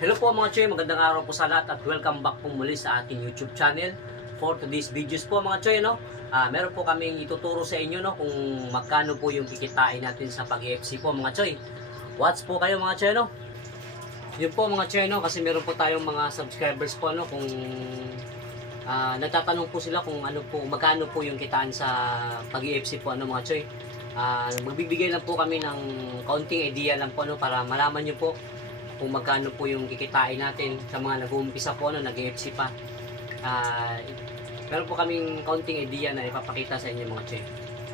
Hello po mga Choy, magandang araw po sa lahat at welcome back po muli sa ating YouTube channel. For today's videos po mga Choy, no? Ah, meron po kaming ituturo sa inyo no kung magkano po yung kikitain natin sa pag-EFC po mga Choy. Watch po kayo mga Choy, no? Yun po mga Choy, no? Kasi meron po tayong mga subscribers po no kung ah, nagtatanong po sila kung ano po magkano po yung kitaan sa pag-EFC po ano mga Choy. Ah, magbibigay lang po kami ng kaunting idea lang po no para malaman niyo po kung magkano po yung kikitain natin sa mga nag-uumpisa po na nag-EFC pa. Ah, meron po kaming kaunting idea na ipapakita sa inyo mga che.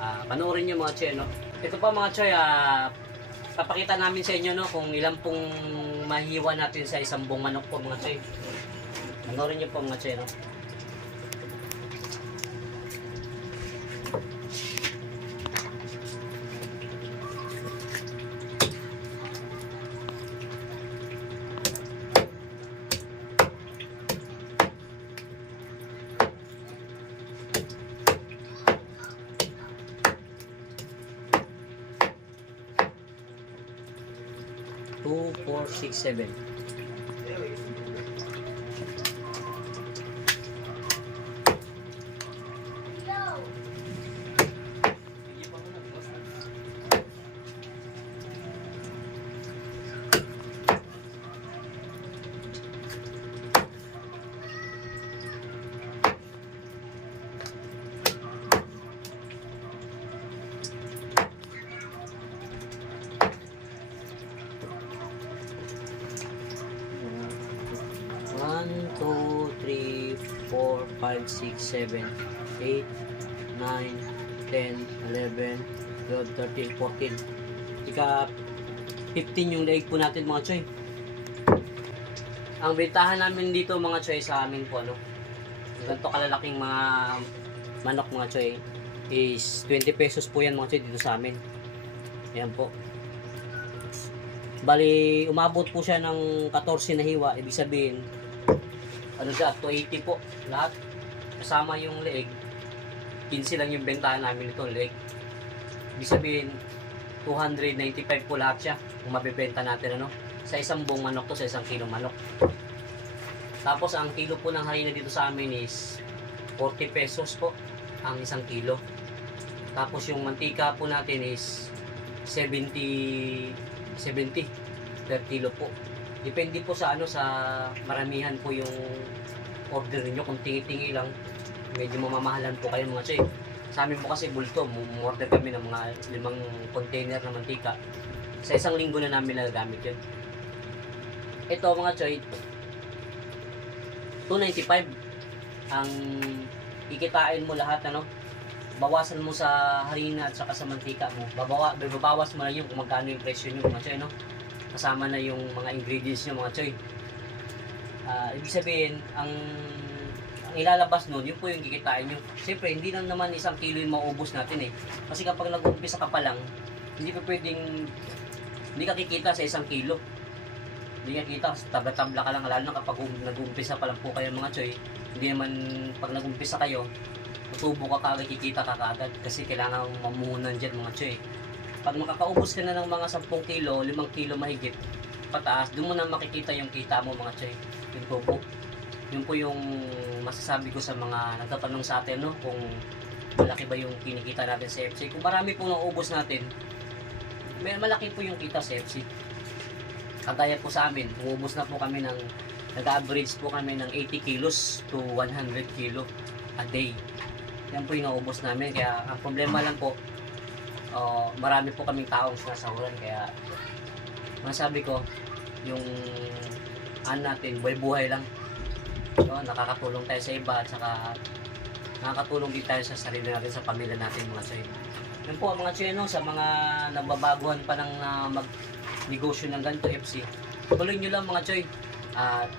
Ah, panoorin niyo mga che, no? Ito pa mga che, ah, papakita namin sa inyo no kung ilan pong mahiwa natin sa isang buong manok po mga che. Panoorin niyo po mga che, no? Two, four, six, seven. One, two, three, four, five, six, seven, eight, nine, ten, eleven, twelve, thirteen, fourteen. Ika 15 yung leeg po natin mga choy. Ang bentahan namin dito mga choy sa amin po ano. Ganito kalalaking mga manok mga choy is 20 pesos po yan mga choy dito sa amin. Ayan po. Bali, umabot po siya ng 14 na hiwa. Ibig sabihin, ano siya, 280 po. Lahat. Kasama yung leeg. 15 lang yung bentahan namin ito, leeg. Ibig sabihin, 295 po lahat siya. Kung mabibenta natin, ano. Sa isang buong manok to, sa isang kilo manok. Tapos, ang kilo po ng harina dito sa amin is 40 pesos po ang isang kilo. Tapos, yung mantika po natin is 70 70 per kilo po. Depende po sa ano sa maramihan po yung order niyo kung tingi-tingi lang medyo mamamahalan po kayo mga choy. Sa amin po kasi bulto, order kami ng mga limang container na mantika. Sa isang linggo na namin nagagamit yun. Ito mga choy, 295 ang ikitain mo lahat ano bawasan mo sa harina at saka sa mantika mo. Babawa, babawas mo na yung kung magkano yung presyo nyo mga choy, no? Kasama na yung mga ingredients nyo mga choy. Ah, ibig sabihin, ang, ang ilalabas nun, yun po yung kikitain nyo. Siyempre, hindi lang naman isang kilo yung maubos natin eh. Kasi kapag nag-umpisa ka pa lang, hindi pa pwedeng, hindi ka kikita sa isang kilo. Hindi ka kita, tabla-tabla ka lang, lalo na kapag um- nag-umpisa pa lang po kayo mga choy. Hindi naman, pag nag-umpisa kayo, tutubo ka kagad, kikita ka kagad kasi kailangan mamuhunan dyan mga choy. Pag makakaubos ka na ng mga 10 kilo, 5 kilo mahigit, pataas, doon mo na makikita yung kita mo mga choy. Yun po po. Yun po yung masasabi ko sa mga nagtatanong sa atin, no? Kung malaki ba yung kinikita natin sa FC. Kung marami po naubos natin, may malaki po yung kita sa FC. Kagaya po sa amin, umubos na po kami ng, nag-average po kami ng 80 kilos to 100 kilo a day. Yan po yung naubos namin. Kaya ang problema lang po, uh, marami po kaming taong sinasahuran. Kaya masabi ko, yung ano natin, buhay-buhay lang. So, nakakatulong tayo sa iba at saka nakakatulong din tayo sa sarili natin, sa pamilya natin mga choy. Yan po mga choy, no, sa mga nababaguhan pa ng uh, mag-negosyo ng ganito FC. Tuloy nyo lang mga choy. At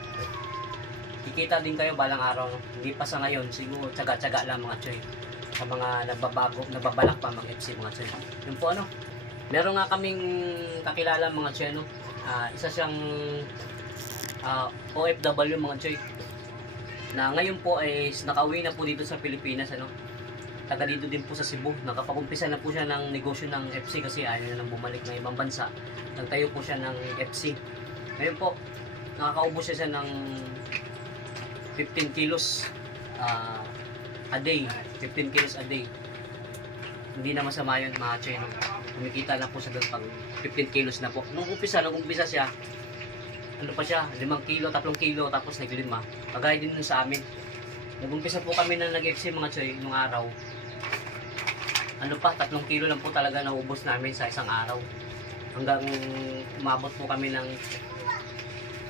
kikita din kayo balang araw. Hindi pa sa ngayon, siguro tsaga-tsaga lang mga choy. Sa mga nababago, nababalak pa mga FC mga choy. Yun po ano. Meron nga kaming kakilala mga choy, no? Ah, isa siyang ah, OFW mga choy. Na ngayon po ay nakauwi na po dito sa Pilipinas, ano? taga dito din po sa Cebu. Nakapag-umpisa na po siya ng negosyo ng FC kasi ayaw na nang bumalik ng ibang bansa. Nagtayo po siya ng FC. Ngayon po, nakakaubos siya siya ng 15 kilos ah, a day. 15 kilos a day. Hindi na masama yun mga choy. No? Kumikita na po siya doon pag 15 kilos na po. Nung umpisa, nung umpisa siya, ano pa siya, 5 kilo, 3 kilo, tapos naglima. Kagaya din nun sa amin. Nag-umpisa po kami na nag-FC mga choy nung araw. Ano pa, 3 kilo lang po talaga naubos namin sa isang araw. Hanggang umabot po kami ng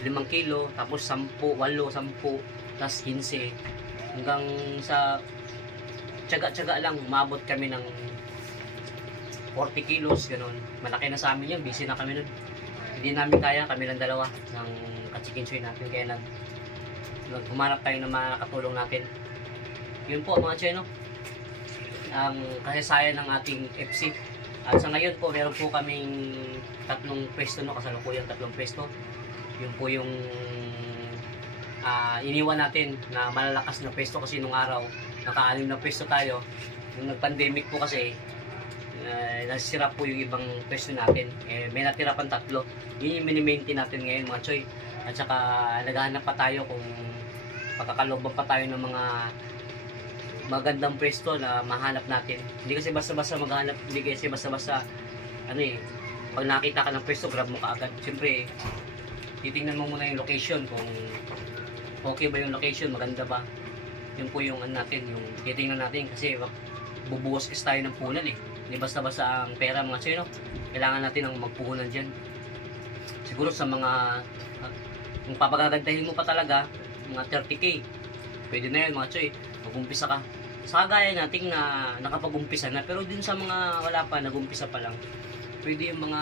5 kilo, tapos 10, 8, 10, plus 15. Hanggang sa tsaga-tsaga lang, umabot kami ng 40 kilos, ganun. Malaki na sa amin yun, busy na kami nun. Hindi namin kaya, kami lang dalawa ng kachikin choy natin, kaya nag naghumanap tayo ng mga katulong natin. Yun po mga choy, no? Ang kasaysayan ng ating FC. At sa ngayon po, meron po kaming tatlong pwesto, no? Kasalukuyang tatlong pwesto. Yun po yung ah, iniwan natin na malalakas na pwesto kasi nung araw, naka-anim na pwesto tayo. Nung nag-pandemic po kasi, uh, nasira po yung ibang pwesto natin. Eh, may natira pang tatlo. Yun yung mini-maintain natin ngayon mga choy. At saka naghahanap pa tayo kung pagkakalooban pa tayo ng mga magandang pwesto na mahanap natin. Hindi kasi basta-basta maghanap, hindi kasi basta-basta ano eh, pag nakita ka ng pwesto, grab mo ka agad. Siyempre, titingnan mo muna yung location kung okay ba yung location, maganda ba. Yun po yung ano natin, yung titingnan natin kasi bubuwas kasi tayo ng punan eh. Hindi basta-basta ang pera mga choy, no? Kailangan natin ng magpuhunan dyan. Siguro sa mga, uh, kung papagagandahin mo pa talaga, mga 30k, pwede na yun mga choy. Mag-umpisa ka. Sa kagaya nating na nakapag-umpisa na, pero din sa mga wala pa, nag-umpisa pa lang, pwede yung mga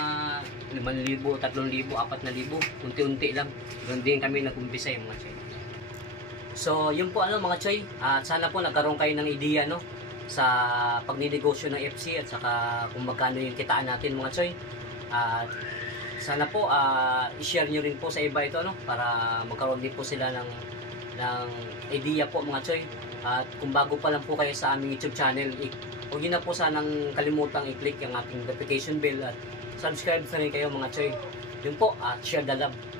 5,000, 3,000, 4,000, unti-unti lang. Ganun din kami nag-umpisa yung mga choy. So, yun po ano mga choy, at sana po nagkaroon kayo ng ideya no sa pagninegosyo ng FC at saka kung magkano yung kitaan natin mga choy. At sana po ah, i-share nyo rin po sa iba ito no para magkaroon din po sila ng ng idea po mga choy. At kung bago pa lang po kayo sa aming YouTube channel, huwag nyo na po sanang kalimutang i-click yung ating notification bell at subscribe na rin kayo mga choy. Yun po, at share the love.